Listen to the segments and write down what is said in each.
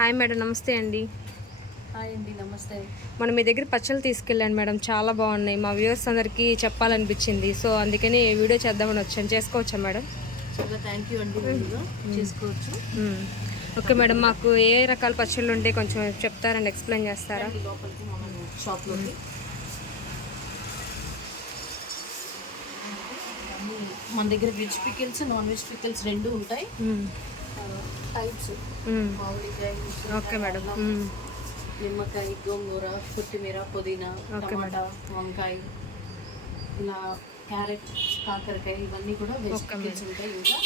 Hi madam, నమస్తే అండి. Hi అండి, నమస్తే. మనం మీ దగ్గర పచ్చళ్ళు తీసుకెళ్ళాను మేడం, చాలా బాగున్నాయి. మా వ్యూవర్స్ అందరికీ చెప్పాలనిపించింది, సో అందుకని వీడియో చేద్దామని వచ్చాను. చేసుకోవచ్చా మేడం? చాలా థ్యాంక్ యూ అండి. ముందుగా చేసుకోవచ్చు. ఓకే మేడం, మాకు ఏ రకాల పచ్చళ్ళు ఉంటే కొంచెం చెప్తారండి, ఎక్స్ప్లెయిన్ చేస్తారా? లోపలికి మనం షాప్లోకి మన దగ్గర veg pickles, non veg pickles రెండు ఉంటాయి. టైప్స్ మామిడికాయ, ఓకే మేడం. నిమ్మకాయ, గోంగూర, కొత్తిమీర, పుదీనా, టమాటా, వంకాయ, ఇలా క్యారెట్, కాకరకాయ, ఇవన్నీ కూడా వెజ్ పికిల్స్ ఉంటాయి. ఇంకా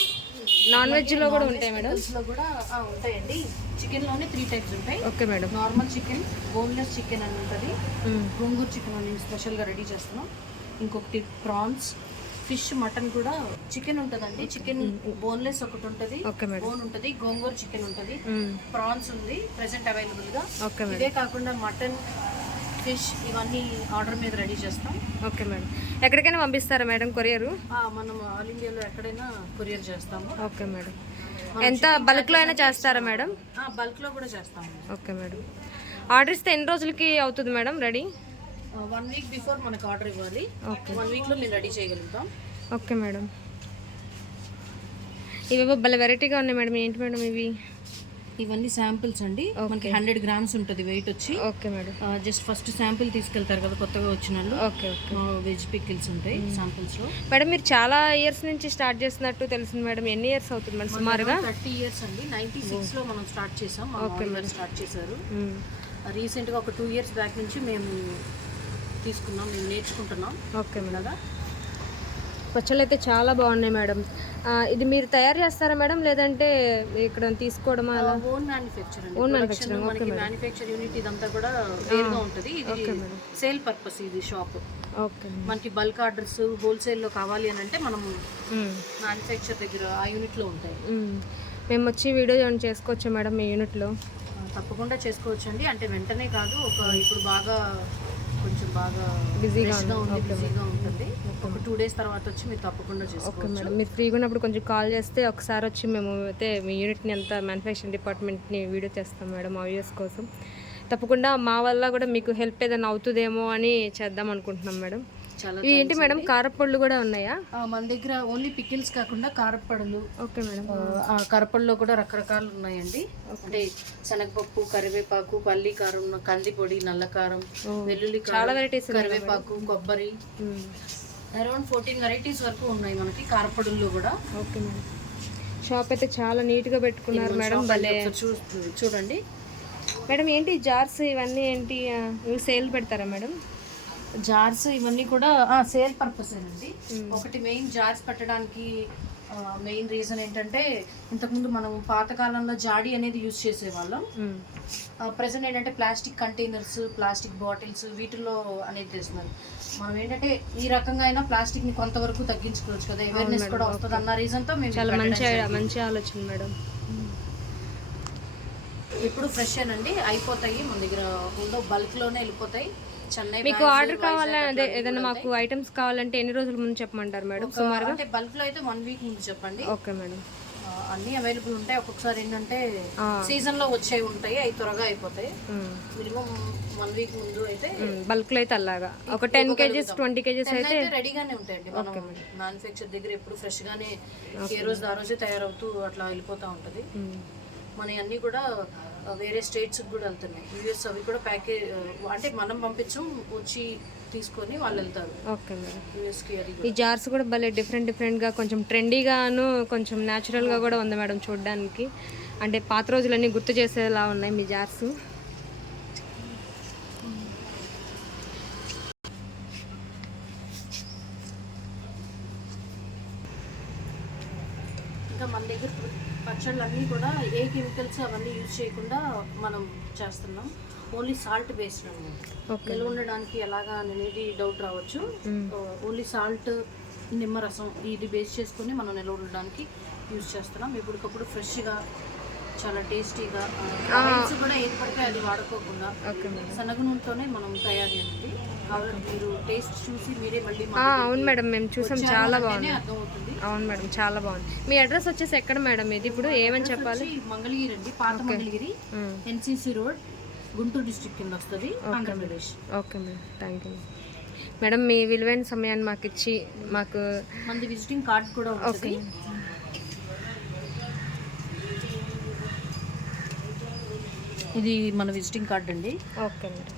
నాన్ వెజ్లో కూడా ఉంటాయి మేడం? లో కూడా ఉంటాయండి. చికెన్లోనే 3 టైప్స్ ఉంటాయి. Okay madam. Normal chicken, boneless chicken అని ఉంటుంది, గోంగూర చికెన్ అని స్పెషల్గా రెడీ చేస్తున్నాం. ఇంకొకటి ప్రాన్స్, ఫిష్, మటన్ కూడా చికెన్ ఉంటుందండి. చికెన్ బోన్లెస్ ఒకటి ఉంటుంది, బోన్ ఉంటుంది, గోంగూర చికెన్ ఉంటుంది, ప్రాన్స్ ఉంది ప్రెసెంట్ అవైలబుల్గా. ఇదే కాకుండా మటన్, ఫిష్ ఇవన్నీ ఆర్డర్ మీద రెడీ చేస్తాం. Okay madam. ఎక్కడికైనా పంపిస్తారా మేడం కొరియర్? మనం ఆల్ ఇండియాలో ఎక్కడైనా కొరియర్ చేస్తాము. Okay madam. ఎంత బల్క్లో అయినా చేస్తారా మేడం? బల్క్లో కూడా చేస్తాము. Okay madam. ఆర్డర్ ఇస్తే ఎన్ని రోజులకి అవుతుంది మేడం రెడీ? 1 వీక్ బిఫోర్ మనకు ఆర్డర్ ఇవ్వాలి. 1 వీక్లో మేము రెడీ చేయగలుగుతాం. Okay madam. ఇవేవో భలే వెరైటీగా ఉన్నాయి మేడం. ఏంటి మేడం ఇవి? ఇవన్నీ శాంపిల్స్ అండి. మనకి 100 గ్రామ్స్ ఉంటుంది వెయిట్ వచ్చి. Okay madam. Just first sample తీసుకెళ్తారు కదా కొత్తగా వచ్చిన వాళ్ళు. Okay okay. వెజ్ పికిల్స్ ఉంటాయి శాంపిల్స్లో. మేడం మీరు చాలా ఇయర్స్ నుంచి స్టార్ట్ చేస్తున్నట్టు తెలిసింది మేడం. ఎన్ని ఇయర్స్ అవుతుంది మేడం సుమారుగా? 30 ఇయర్స్ అండి. 96లో మనం స్టార్ట్ చేసాం. Okay madam. స్టార్ట్ చేశారు. రీసెంట్గా ఒక 2 ఇయర్స్ బ్యాక్ నుంచి మేము తీసుకున్నాం, మేము నేర్చుకుంటున్నాం. Okay madam. పచ్చళ్ళు అయితే చాలా బాగున్నాయి మేడం. ఇది మీరు తయారు చేస్తారా మేడం, లేదంటే ఇక్కడ తీసుకోవడమా? Own manufacture. మనకి మ్యానుఫ్యాక్చర్ యూనిట్ ఇదంతా కూడా వేరుగా ఉంటుంది. ఇది సేల్ పర్పస్ ఇది షాప్. ఓకే. మనకి బల్క్ ఆర్డర్స్ హోల్సేల్లో కావాలి అని అంటే మనం మ్యానుఫ్యాక్చర్ దగ్గర ఆ యూనిట్లో ఉంటాయి. మేము వచ్చి వీడియో చేసుకోవచ్చా మేడం మీ యూనిట్లో? తప్పకుండా చేసుకోవచ్చు అండి. అంటే వెంటనే కాదు, ఇప్పుడు కొంచెం బాగా బిజీగా ఉంటుంది. ఒక 2 డేస్ తర్వాత వచ్చి మీరు తప్పకుండా చేసుకోవచ్చు. Okay madam. మీరు ఫ్రీగా ఉన్నప్పుడు కొంచెం కాల్ చేస్తే ఒకసారి వచ్చి మేము అయితే మీ యూనిట్ని అంతా మ్యానుఫ్యాక్చరింగ్ డిపార్ట్మెంట్ని వీడియో చేస్తాం మేడం ఆ వ్యూస్ కోసం. తప్పకుండా మా వల్ల కూడా మీకు హెల్ప్ ఏదైనా అవుతుందేమో అని చేద్దాం అనుకుంటున్నాం మేడం. ఏంటి మేడం, కారపళ్ళు కూడా ఉన్నాయా మన దగ్గర? ఓన్లీ పికిల్స్ కాకుండా కారపళ్ళు. Okay madam. కారపళ్ళలో కూడా రకరకాలు ఉన్నాయండి. అంటే శనగపప్పు, కరివేపాకు, పల్లి కారం, కంది పొడి, నల్ల కారం, వెల్లుల్లి, చాలా వెరైటీస్, కరివేపాకు, కొబ్బరి, అరౌండ్ 14 వెరైటీస్ వరకు ఉన్నాయి మనకి కారపళ్ళలో కూడా. Okay madam. షాప్ అయితే చాలా నీట్గా పెట్టుకున్నారు మేడం. భలే చూడండి మేడం. ఏంటి జార్స్ ఇవన్నీ ఏంటి, ఇవి సేల్ పెడతారా మేడం? జార్స్ ఇవన్నీ కూడా సేల్ పర్పస్ అండి. ఒకటి మెయిన్ జార్స్ పెట్టడానికి మెయిన్ రీజన్ ఏంటంటే, ఇంతకుముందు మనం పాతకాలంలో జాడీ అనేది యూజ్ చేసేవాళ్ళం. ప్రజెంట్ ఏంటంటే ప్లాస్టిక్ కంటైనర్స్, ప్లాస్టిక్ బాటిల్స్ వీటిల్లో అనేది చేస్తున్నారు. మనం ఏంటంటే ఈ రకంగా అయినా ప్లాస్టిక్ ని కొంతవరకు తగ్గించుకోవచ్చు కదా, అవేర్నెస్ కూడా వస్తుంది అన్న రీజన్ తో మేము. చాలా మంచి ఆలోచన మేడం. ఇప్పుడు ఫ్రెష్ ఏనండి, అయిపోతాయి మన దగ్గర బల్క్ లోనే వెళ్ళిపోతాయి. మీకు ఆర్డర్ కావాలంటే ఏదైనా మాకు ఐటమ్స్ కావాలంటే ఎన్ని రోజుల ముందు చెప్పమంటారు మేడం సుమారుగా? అంటే బల్క్ లో అయితే 1 వీక్ ముందు చెప్పండి. Okay madam. అన్ని అవైలబుల్ ఉంటాయి. ఒక్కొక్కసారి ఏంటంటే సీజన్ లో వచ్చేవి ఉంటాయి, అవి త్వరగా అయిపోతాయి. మినిమం 1 వీక్ ముందు అయితే బల్క్ లో అయితే అలాగా ఒక 10 kgs 20 kgs అయితే రెడీగానే ఉంటాయండి. మనం మ్యానుఫ్యాక్చర్ దగ్గర ఎప్పుడు ఫ్రెష్ గానే ఏ రోజు ఆ రోజే తయారవుతూ అట్లా వెళ్ళిపోతూ ఉంటుంది. మన అన్ని కూడా వేరే స్టేట్స్ కూడా వెళ్తున్నాయి. యూఎస్ అవి కూడా ప్యాకేజ్ అంటే మనం పంపించం, వచ్చి తీసుకొని వాళ్ళు వెళ్తారు. Okay madam. యూఎస్కి. ఈ జార్స్ కూడా భలే డిఫరెంట్గా కొంచెం ట్రెండీగాను కొంచెం న్యాచురల్గా కూడా ఉంది మేడం చూడడానికి. అంటే పాత రోజులన్నీ గుర్తు చేసేలా ఉన్నాయి మీ జార్స్. ఇంకా మన దగ్గర పచ్చళ్ళు అన్నీ కూడా ఏ కెమికల్స్ అవన్నీ యూజ్ చేయకుండా మనం చేస్తున్నాం. ఓన్లీ సాల్ట్ బేస్డ్ అనమాట. నిల్వ ఉండడానికి ఎలాగా అనేది డౌట్ రావచ్చు. ఓన్లీ సాల్ట్, నిమ్మరసం ఇది బేస్ చేసుకొని మనం నిల్వ ఉండడానికి యూజ్ చేస్తున్నాం. ఇప్పటికప్పుడు ఫ్రెష్గా చాలా టేస్టీగా ఆయిల్స్ కూడా ఏది పడితే అది వాడుకోకుండా ఓకే మేడం. శనగ నూనెతోనే మనం తయారు అనేది. కాబట్టి మీరు టేస్ట్ చూసి మీరే మళ్ళీ అవును మేడం, మేము చూసాం, చాలా బాగుంది. అర్థమవుతుంది. అవును మేడం, చాలా బాగుంది. మీ అడ్రస్ వచ్చేసి ఎక్కడ మేడం ఇది? ఇప్పుడు ఏమని చెప్పాలి? మంగళగిరి అండి, పాత Mangalagiri, NCC road, Guntur district కింద వస్తుంది, Andhra Pradesh. Okay madam, thank you madam. మీ విలువైన సమయాన్ని మాకు ఇచ్చి మాకు మంది విజిటింగ్ కార్డ్ కూడా ఉంటుంది. ఇది మన విజిటింగ్ కార్డ్ అండి. Okay madam.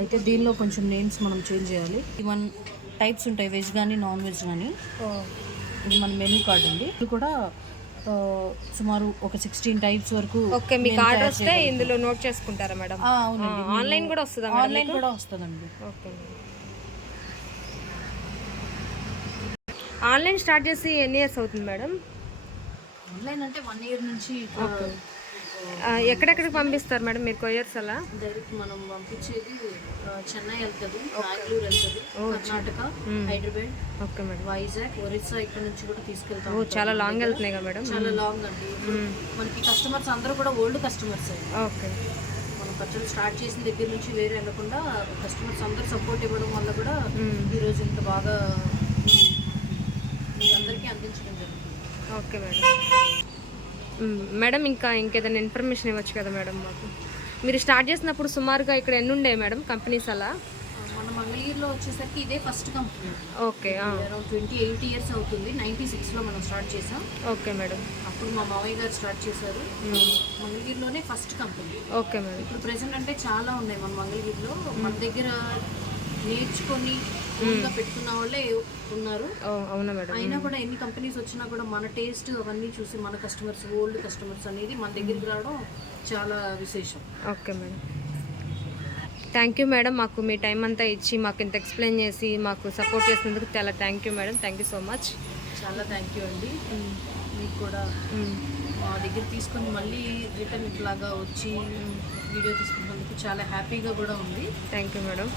అయితే దీనిలో కొంచెం నేమ్స్ మనం చేంజ్ చేయాలి. 1 టైప్స్ ఉంటాయి, వెజ్ కానీ నాన్ వెజ్ కానీ. ఇది మన మెనూ కార్డ్ అండి. ఇది కూడా సుమారు ఒక 16 టైప్స్ వరకు. ఓకే, మీకు ఆర్డర్ వస్తే ఇందులో నోట్ చేసుకుంటారా మేడం? అవునండి, ఆన్లైన్ కూడా వస్తుందా? ఆన్లైన్ కూడా వస్తుందండి. ఓకే. ఆన్లైన్ స్టార్ట్ చేసి ఎన్ని ఇయర్స్ అవుతుంది మేడం? ఆన్లైన్ అంటే 1 ఇయర్ నుంచి. ఎక్కడెక్కడికి పంపిస్తారు మేడం మీరు కొరియర్స్ అలా? డైరెక్ట్ మనం పంపించేది చెన్నై వెళ్తుంది, బెంగళూరు వెళ్తుంది, కర్ణాటక, హైదరాబాద్, ఓకే మేడం, వైజాగ్, ఒరిస్సా, ఇక్కడ నుంచి కూడా తీసుకెళ్తాం. చాలా లాంగ్ వెళ్తున్నాయి కదా మేడం? చాలా లాంగ్ అండి. మనకి కస్టమర్స్ అందరూ కూడా ఓల్డ్ కస్టమర్స్. ఓకే, మనం ఖర్చులు స్టార్ట్ చేసిన దగ్గర నుంచి వేరే వెళ్ళకుండా కస్టమర్స్ అందరూ సపోర్ట్ ఇవ్వడం వల్ల కూడా ఈరోజు ఇంత బాగా మీ అందరికీ అందించడం జరుగుతుంది. Okay madam. మేడం ఇంకేదైనా ఇన్ఫర్మేషన్ ఇవ్వచ్చు కదా మేడం మాకు? మీరు స్టార్ట్ చేసినప్పుడు సుమారుగా ఇక్కడ ఎన్ని ఉండే మేడం కంపెనీస్ అలా? మన మంగళగిరిలో వచ్చేసరికి ఇదే first company. Okay, around 28 years అవుతుంది. 96లో మనం స్టార్ట్ చేసాం. Okay madam. అప్పుడు మా మావయ్య గారు స్టార్ట్ చేశారు. మంగళగిరిలోనే ఫస్ట్ కంపెనీ. Okay madam. ఇప్పుడు ప్రెసెంట్ అంటే చాలా ఉన్నాయి మన మంగళగిరిలో. మన దగ్గర నేర్చుకొని ఓన్గా పెట్టుకున్న వాళ్ళే ఉన్నారు. అవునా మేడం? అయినా కూడా ఎన్ని కంపెనీస్ వచ్చినా కూడా మన టేస్ట్ అవన్నీ చూసి మన కస్టమర్స్, ఓల్డ్ కస్టమర్స్ అనేది మన దగ్గరికి రావడం చాలా విశేషం. Okay madam, thank you madam. మాకు మీ టైం అంతా ఇచ్చి మాకు ఇంత ఎక్స్ప్లెయిన్ చేసి మాకు సపోర్ట్ చేసినందుకు చాలా thank you madam. Thank you so much. చాలా థ్యాంక్ యూ అండి. మీకు కూడా మా దగ్గర తీసుకొని మళ్ళీ రిటర్న్ ఇట్లాగా వచ్చి వీడియో తీసుకున్నందుకు చాలా హ్యాపీగా కూడా ఉంది. Thank you madam.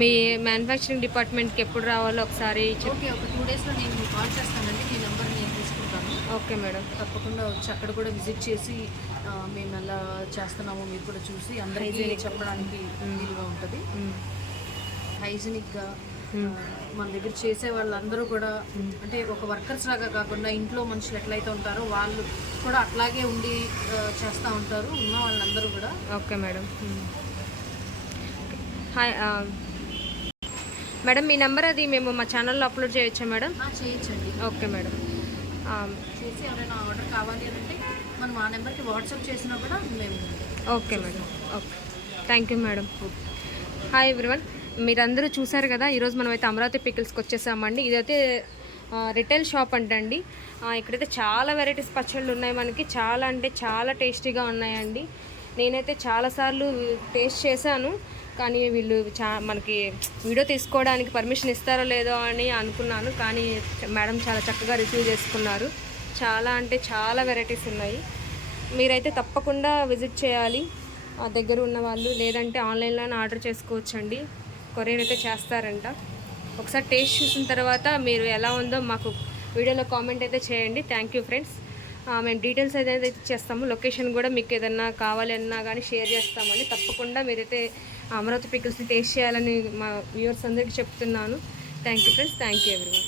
Me manufacturing డిపార్ట్మెంట్కి ఎప్పుడు రావాలో ఒకసారి ఓకే, ఒక 2 డేస్లో నేను కాల్ చేస్తానండి. మీ నెంబర్ నేను తీసుకుంటాను. ఓకే మేడం, తప్పకుండా వచ్చి అక్కడ కూడా విజిట్ చేసి మేము ఎలా చేస్తున్నామో మీరు కూడా చూసి అందరికీ చెప్పడానికి వీలుగా ఉంటుంది. హైజీనిక్గా మన దగ్గర చేసే వాళ్ళందరూ కూడా అంటే ఒక వర్కర్స్ లాగా కాకుండా ఇంట్లో మనుషులు ఎట్లయితే ఉంటారో వాళ్ళు కూడా అట్లాగే ఉండి చేస్తూ ఉంటారు ఉన్న వాళ్ళందరూ కూడా. Okay madam. హాయ్ మేడం, మీ నెంబర్ అది మేము మా ఛానల్లో అప్లోడ్ చేయొచ్చా మేడం? చేయొచ్చండి. Okay madam. చేసి ఎవరైనా ఆర్డర్ కావాలి అని అంటే మనం ఆ నెంబర్కి వాట్సాప్ చేసినా కూడా మేము. Okay madam. Okay, thank you madam. Hi everyone, మీరందరూ చూసారు కదా, ఈరోజు మనమైతే అమరావతి పికిల్స్కి వచ్చేసామండి. ఇదైతే రిటైల్ షాప్ అంటండి. ఇక్కడైతే చాలా వెరైటీస్ పచ్చళ్ళు ఉన్నాయి మనకి. చాలా అంటే చాలా టేస్టీగా ఉన్నాయండి. నేనైతే చాలాసార్లు టేస్ట్ చేశాను, కానీ వీళ్ళు మనకి వీడియో తీసుకోవడానికి పర్మిషన్ ఇస్తారో లేదో అని అనుకున్నాను, కానీ మేడం చాలా చక్కగా రిసీవ్ చేసుకున్నారు. చాలా అంటే చాలా వెరైటీస్ ఉన్నాయి. మీరైతే తప్పకుండా విజిట్ చేయాలి దగ్గర ఉన్న వాళ్ళు, లేదంటే ఆన్లైన్లోనే ఆర్డర్ చేసుకోవచ్చండి. కొరియర్ అయితే చేస్తారంట. ఒకసారి టేస్ట్ చూసిన తర్వాత మీరు ఎలా ఉందో మాకు వీడియోలో కామెంట్ అయితే చేయండి. Thank you friends. మేము డీటెయిల్స్ అయితే ఇచ్చేస్తాము. లొకేషన్ కూడా మీకు ఏదన్నా కావాలి అన్నా కానీ షేర్ చేస్తామండి. తప్పకుండా మీరైతే అమరావతి పికిల్స్ని టేస్ట్ చేయాలని మా వ్యూవర్స్ అందరికీ చెప్తున్నాను. Thank you friends. Thank you everyone.